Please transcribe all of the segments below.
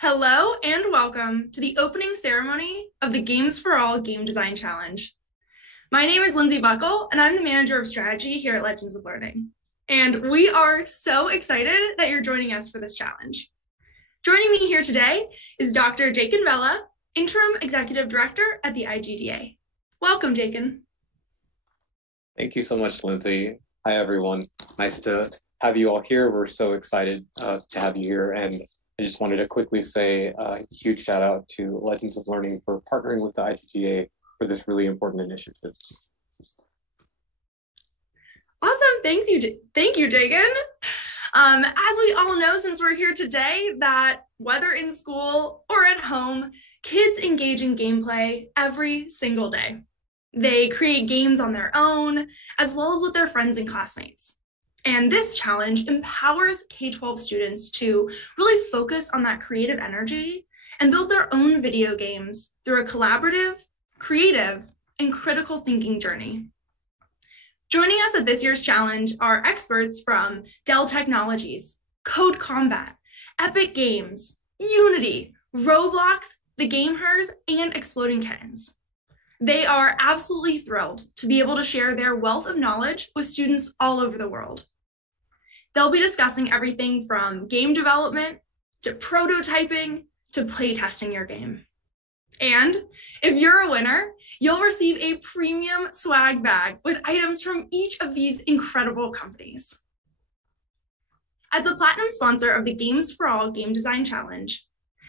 Hello and welcome to the opening ceremony of the Games for All Game Design Challenge. My name is Lindsay Buckle, and I'm the manager of strategy here at Legends of Learning. And we are so excited that you're joining us for this challenge. Joining me here today is Dr. Jakin Vella, Interim Executive Director at the IGDA. Welcome, Jakin. Thank you so much, Lindsay. Hi, everyone. Nice to have you all here. We're so excited to have you here. And I just wanted to quickly say a huge shout out to Legends of Learning for partnering with the IGDA for this really important initiative. Awesome. Thank you, Jakin. As we all know, since we're here today, that whether in school or at home, kids engage in gameplay every single day. They create games on their own, as well as with their friends and classmates. And this challenge empowers K-12 students to really focus on that creative energy and build their own video games through a collaborative, creative, and critical thinking journey. Joining us at this year's challenge are experts from Dell Technologies, CodeCombat, Epic Games, Unity, Roblox, The Gamehers, and Exploding Kittens. They are absolutely thrilled to be able to share their wealth of knowledge with students all over the world. They'll be discussing everything from game development to prototyping to playtesting your game. And if you're a winner, you'll receive a premium swag bag with items from each of these incredible companies. As a platinum sponsor of the Games for All Game Design Challenge,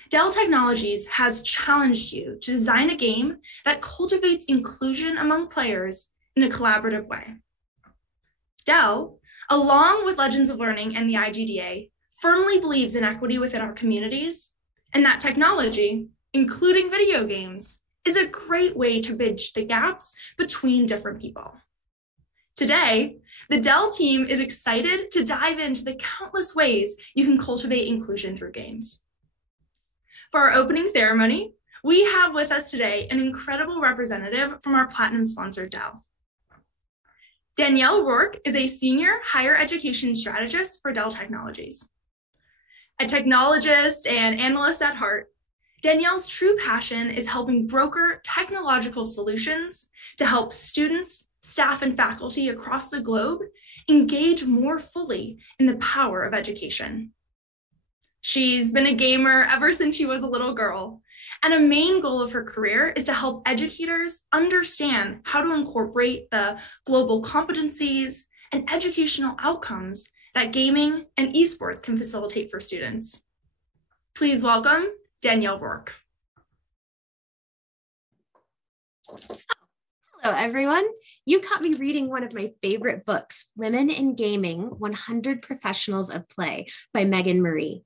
Dell Technologies has challenged you to design a game that cultivates inclusion among players in a collaborative way. Dell, along with Legends of Learning and the IGDA, firmly believes in equity within our communities, and that technology, including video games, is a great way to bridge the gaps between different people. Today, the Dell team is excited to dive into the countless ways you can cultivate inclusion through games. For our opening ceremony, we have with us today an incredible representative from our platinum sponsor, Dell. Danielle Rourke is a senior higher education strategist for Dell Technologies. A technologist and analyst at heart, Danielle's true passion is helping broker technological solutions to help students, staff, and faculty across the globe engage more fully in the power of education. She's been a gamer ever since she was a little girl, and a main goal of her career is to help educators understand how to incorporate the global competencies and educational outcomes that gaming and esports can facilitate for students. Please welcome Danielle Rourke. Hello, everyone. You caught me reading one of my favorite books, Women in Gaming, 100 Professionals of Play by Megan Marie.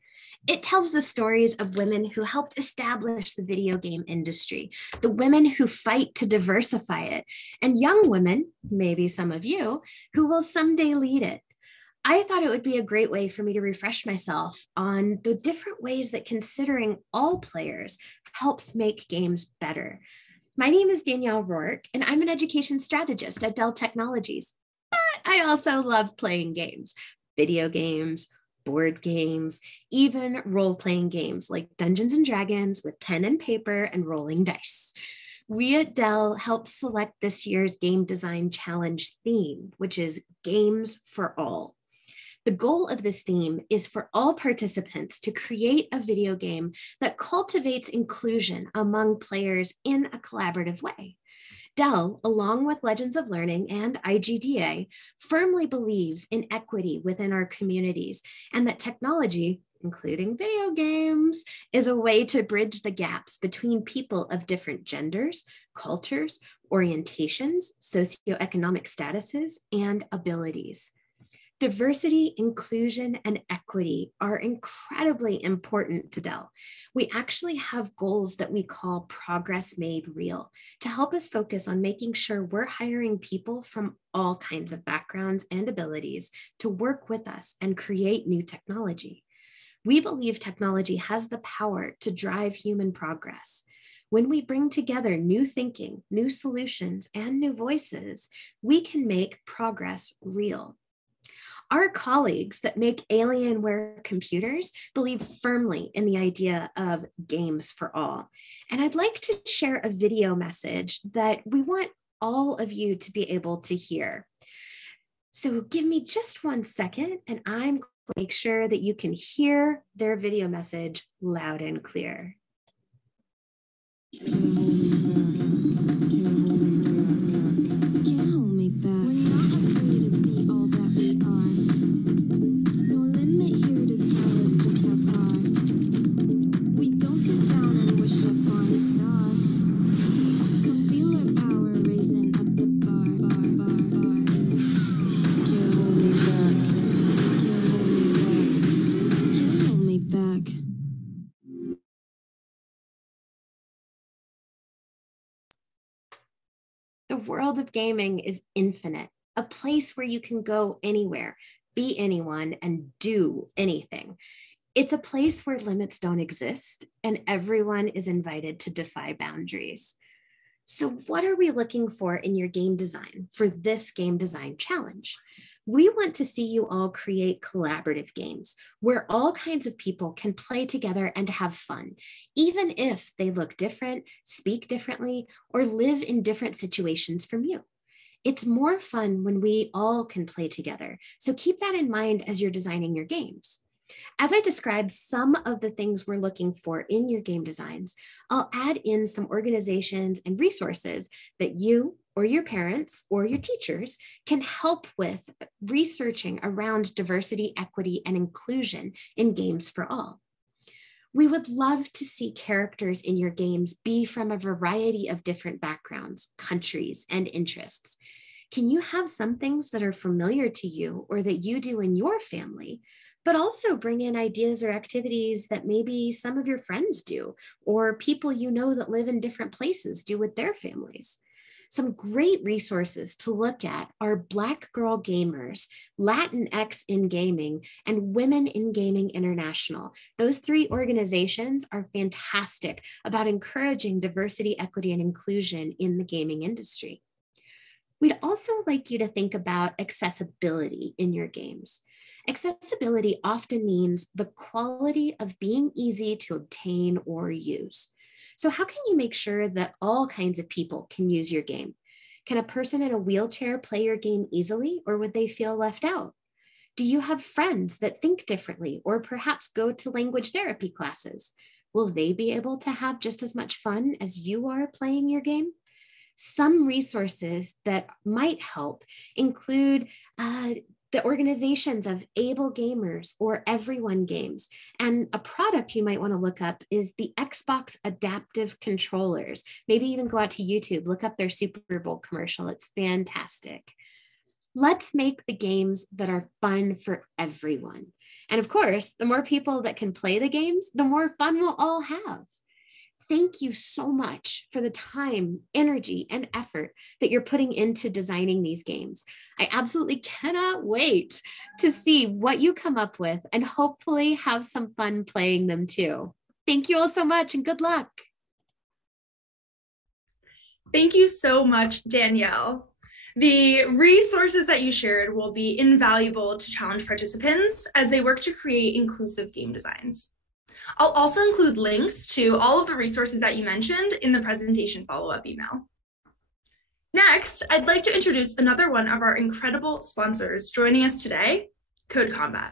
It tells the stories of women who helped establish the video game industry, the women who fight to diversify it, and young women, maybe some of you, who will someday lead it. I thought it would be a great way for me to refresh myself on the different ways that considering all players helps make games better. My name is Danielle Rourke, and I'm an education strategist at Dell Technologies. But I also love playing games, video games, board games, even role-playing games like Dungeons and Dragons with pen and paper and rolling dice. We at Dell helped select this year's Game Design Challenge theme, which is Games for All. The goal of this theme is for all participants to create a video game that cultivates inclusion among players in a collaborative way. Dell, along with Legends of Learning and IGDA, firmly believes in equity within our communities and that technology, including video games, is a way to bridge the gaps between people of different genders, cultures, orientations, socioeconomic statuses, and abilities. Diversity, inclusion, and equity are incredibly important to Dell. We actually have goals that we call Progress Made Real to help us focus on making sure we're hiring people from all kinds of backgrounds and abilities to work with us and create new technology. We believe technology has the power to drive human progress. When we bring together new thinking, new solutions, and new voices, we can make progress real. Our colleagues that make Alienware computers believe firmly in the idea of games for all. And I'd like to share a video message that we want all of you to be able to hear. So give me just 1 second, and I'm going to make sure that you can hear their video message loud and clear. The world of gaming is infinite, a place where you can go anywhere, be anyone, and do anything. It's a place where limits don't exist, and everyone is invited to defy boundaries. So what are we looking for in your game design for this game design challenge? We want to see you all create collaborative games where all kinds of people can play together and have fun, even if they look different, speak differently, or live in different situations from you. It's more fun when we all can play together. So keep that in mind as you're designing your games. As I describe some of the things we're looking for in your game designs, I'll add in some organizations and resources that you or your parents or your teachers can help with researching around diversity, equity, and inclusion in games for all. We would love to see characters in your games be from a variety of different backgrounds, countries, and interests. Can you have some things that are familiar to you or that you do in your family, but also bring in ideas or activities that maybe some of your friends do, or people you know that live in different places do with their families? Some great resources to look at are Black Girl Gamers, Latinx in Gaming, and Women in Gaming International. Those 3 organizations are fantastic about encouraging diversity, equity, and inclusion in the gaming industry. We'd also like you to think about accessibility in your games. Accessibility often means the quality of being easy to obtain or use. So how can you make sure that all kinds of people can use your game? Can a person in a wheelchair play your game easily, or would they feel left out? Do you have friends that think differently or perhaps go to language therapy classes? Will they be able to have just as much fun as you are playing your game? Some resources that might help include the organizations of Able Gamers or Everyone Games. And a product you might want to look up is the Xbox Adaptive Controllers. Maybe even go out to YouTube, look up their Super Bowl commercial. It's fantastic. Let's make the games that are fun for everyone. And of course, the more people that can play the games, the more fun we'll all have. Thank you so much for the time, energy, and effort that you're putting into designing these games. I absolutely cannot wait to see what you come up with and hopefully have some fun playing them too. Thank you all so much and good luck. Thank you so much, Danielle. The resources that you shared will be invaluable to challenge participants as they work to create inclusive game designs. I'll also include links to all of the resources that you mentioned in the presentation follow-up email. Next, I'd like to introduce another one of our incredible sponsors joining us today, CodeCombat.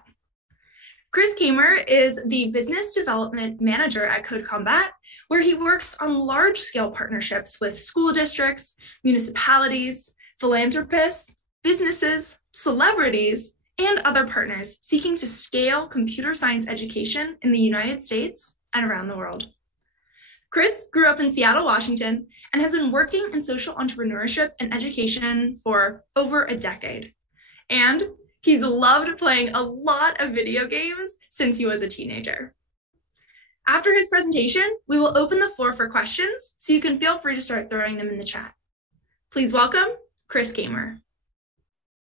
Chris Kamer is the Business Development Manager at CodeCombat, where he works on large-scale partnerships with school districts, municipalities, philanthropists, businesses, celebrities, and other partners seeking to scale computer science education in the United States and around the world. Chris grew up in Seattle, Washington, and has been working in social entrepreneurship and education for over a decade. And he's loved playing a lot of video games since he was a teenager. After his presentation, we will open the floor for questions, so you can feel free to start throwing them in the chat. Please welcome Chris Kamer.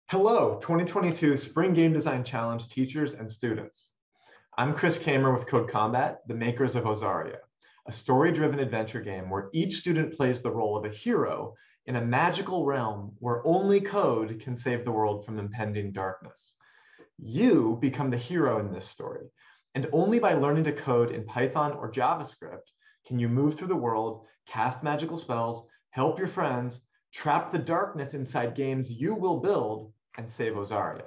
Hello, 2022 Spring Game Design Challenge teachers and students. I'm Chris Kamer with CodeCombat, the makers of Ozaria, a story-driven adventure game where each student plays the role of a hero in a magical realm where only code can save the world from impending darkness. You become the hero in this story. And only by learning to code in Python or JavaScript can you move through the world, cast magical spells, help your friends, trap the darkness inside games you will build, and save Ozaria.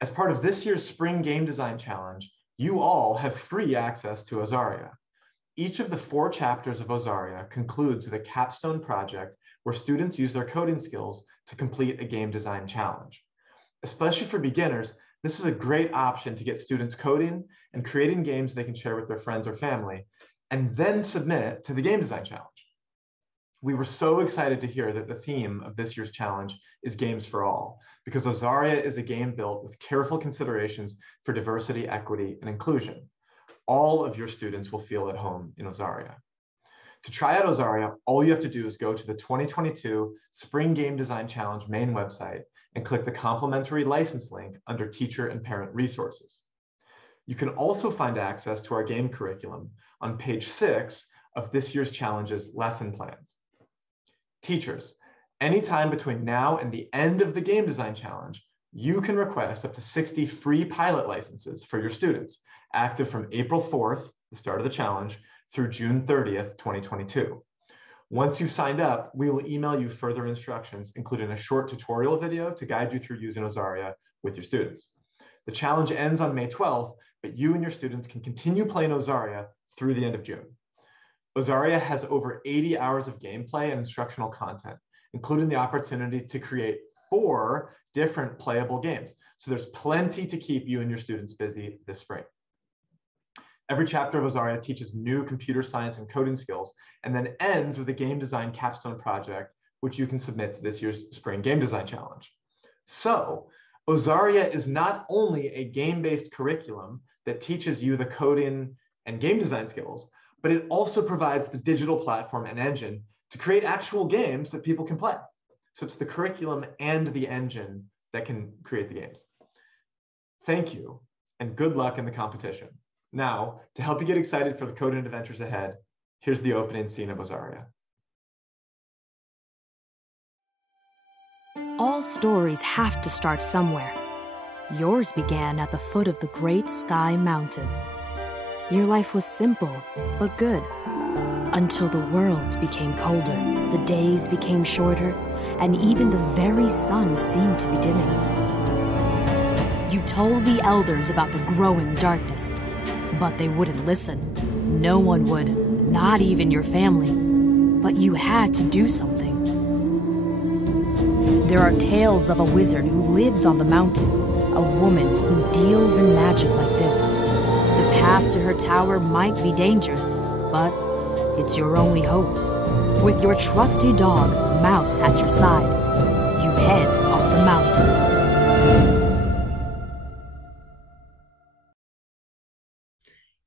As part of this year's Spring Game Design Challenge, you all have free access to Ozaria. Each of the 4 chapters of Ozaria concludes with a capstone project where students use their coding skills to complete a game design challenge. Especially for beginners, this is a great option to get students coding and creating games they can share with their friends or family, and then submit to the Game Design Challenge. We were so excited to hear that the theme of this year's challenge is Games for All, because Ozaria is a game built with careful considerations for diversity, equity, and inclusion. All of your students will feel at home in Ozaria. To try out Ozaria, all you have to do is go to the 2022 Spring Game Design Challenge main website and click the complimentary license link under Teacher and Parent Resources. You can also find access to our game curriculum on page 6 of this year's challenge's lesson plans. Teachers, anytime between now and the end of the Game Design Challenge, you can request up to 60 free pilot licenses for your students, active from April 4th, the start of the challenge, through June 30th, 2022. Once you've signed up, we will email you further instructions, including a short tutorial video to guide you through using Ozaria with your students. The challenge ends on May 12th, but you and your students can continue playing Ozaria through the end of June. Ozaria has over 80 hours of gameplay and instructional content, including the opportunity to create 4 different playable games. So there's plenty to keep you and your students busy this spring. Every chapter of Ozaria teaches new computer science and coding skills, and then ends with a game design capstone project, which you can submit to this year's Spring Game Design Challenge. So Ozaria is not only a game-based curriculum that teaches you the coding and game design skills, but it also provides the digital platform and engine to create actual games that people can play. So it's the curriculum and the engine that can create the games. Thank you, and good luck in the competition. Now, to help you get excited for the coding adventures ahead, here's the opening scene of Ozaria. All stories have to start somewhere. Yours began at the foot of the Great Sky Mountain. Your life was simple, but good. Until the world became colder, the days became shorter, and even the very sun seemed to be dimming. You told the elders about the growing darkness, but they wouldn't listen. No one would, not even your family. But you had to do something. There are tales of a wizard who lives on the mountain, a woman who deals in magic like this. The path to her tower might be dangerous, but it's your only hope. With your trusty dog, Mouse, at your side, you head up the mountain.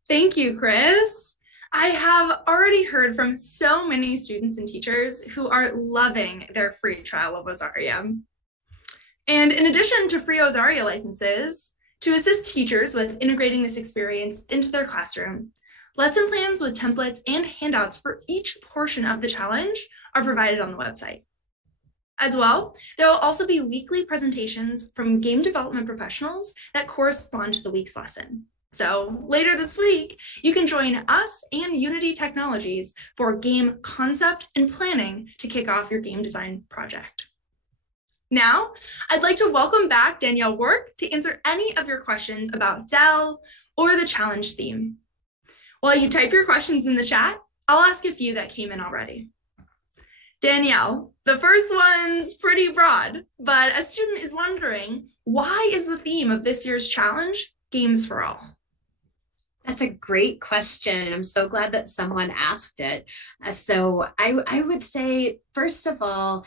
Thank you, Chris. I have already heard from so many students and teachers who are loving their free trial of Ozaria. And in addition to free Ozaria licenses, to assist teachers with integrating this experience into their classroom, lesson plans with templates and handouts for each portion of the challenge are provided on the website. As well, there will also be weekly presentations from game development professionals that correspond to the week's lesson. So later this week, you can join us and Unity Technologies for game concept and planning to kick off your game design project. Now, I'd like to welcome back Danielle Rourke to answer any of your questions about Dell or the challenge theme. While you type your questions in the chat, I'll ask a few that came in already. Danielle, the first one's pretty broad, but a student is wondering, why is the theme of this year's challenge Games for All? That's a great question. I'm so glad that someone asked it. So I would say, first of all,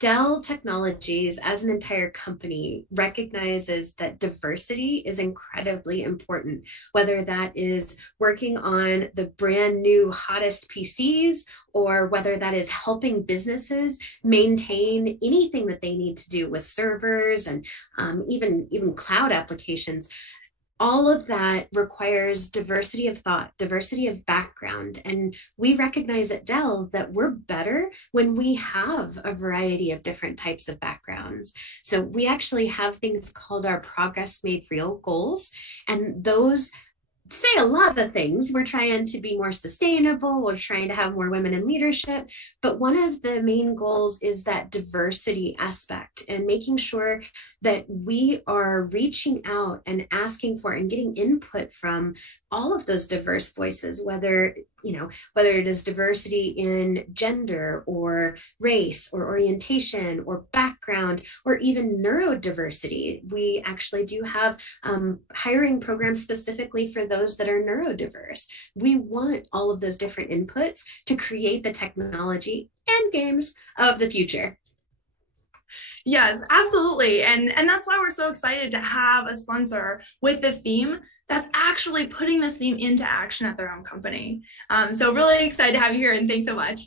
Dell Technologies as an entire company recognizes that diversity is incredibly important, whether that is working on the brand new hottest PCs or whether that is helping businesses maintain anything that they need to do with servers and even cloud applications. all of that requires diversity of thought, diversity of background. And we recognize at Dell that we're better when we have a variety of different types of backgrounds. So we actually have things called our Progress Made Real goals. And those say a lot of things. We're trying to be more sustainable. We're trying to have more women in leadership. But one of the main goals is that diversity aspect and making sure that we are reaching out and asking for and getting input from all of those diverse voices, whether it is diversity in gender or race or orientation or background or even neurodiversity. We actually do have hiring programs specifically for those that are neurodiverse. We want all of those different inputs to create the technology and games of the future. Yes, absolutely. And that's why we're so excited to have a sponsor with the theme that's actually putting this theme into action at their own company. So really excited to have you here, and thanks so much.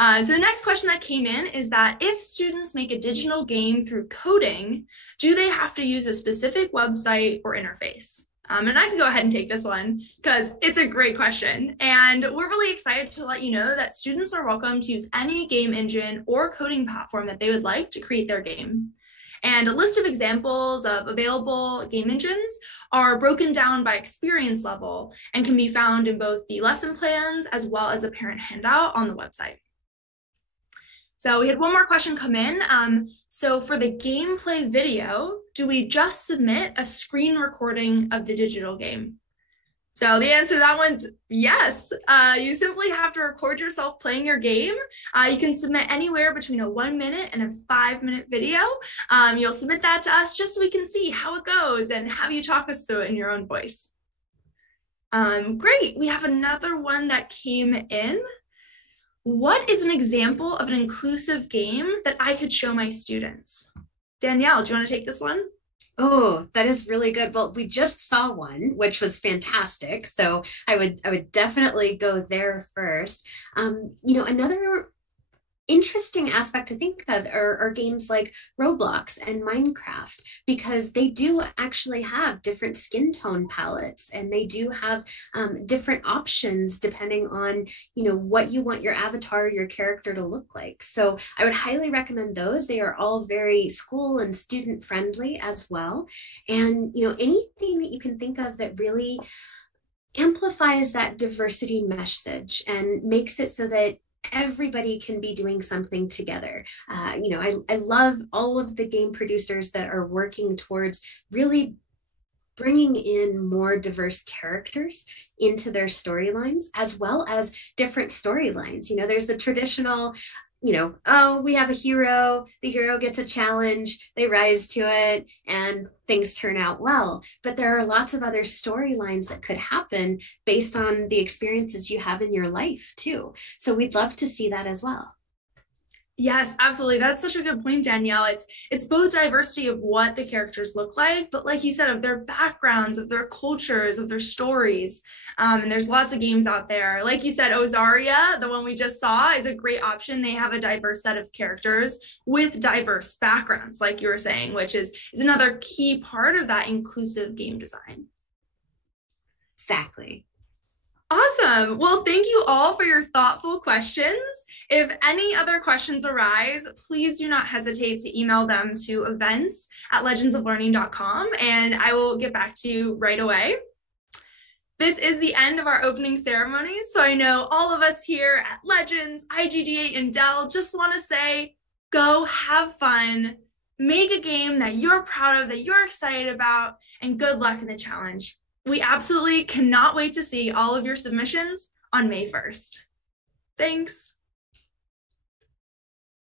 So the next question that came in is that if students make a digital game through coding, do they have to use a specific website or interface? And I can go ahead and take this one because it's a great question. And we're really excited to let you know that students are welcome to use any game engine or coding platform that they would like to create their game. And a list of examples of available game engines are broken down by experience level and can be found in both the lesson plans as well as a parent handout on the website. So we had one more question come in. So for the gameplay video, do we just submit a screen recording of the digital game? So the answer to that one's yes. You simply have to record yourself playing your game. You can submit anywhere between a 1 minute and a 5 minute video. You'll submit that to us just so we can see how it goes and have you talk us through it in your own voice. Great, we have another one that came in. What is an example of an inclusive game that I could show my students? Danielle, do you want to take this one? Oh, that is really good. Well, we just saw one, which was fantastic. So I would definitely go there first. Another interesting aspect to think of are games like Roblox and Minecraft, because they do actually have different skin tone palettes, and they do have different options depending on what you want your avatar, your character to look like. So I would highly recommend those. They are all very school and student friendly as well. And anything that you can think of that really amplifies that diversity message and makes it so that everybody can be doing something together. I love all of the game producers that are working towards really bringing in more diverse characters into their storylines, as well as different storylines. There's the traditional, we have a hero, the hero gets a challenge, they rise to it, and things turn out well. But there are lots of other storylines that could happen based on the experiences you have in your life too. So we'd love to see that as well. Yes, absolutely. That's such a good point, Danielle. It's both diversity of what the characters look like, but like you said, of their backgrounds, of their cultures, of their stories. And there's lots of games out there. Like you said, Ozaria, the one we just saw, is a great option. They have a diverse set of characters with diverse backgrounds, like you were saying, which is another key part of that inclusive game design. Exactly. Awesome. Well, thank you all for your thoughtful questions. If any other questions arise, please do not hesitate to email them to events@legendsoflearning.com, and I will get back to you right away. This is the end of our opening ceremonies, so I know all of us here at Legends, IGDA, and Dell just want to say, go have fun, make a game that you're proud of, that you're excited about, and good luck in the challenge. We absolutely cannot wait to see all of your submissions on May 1st. Thanks.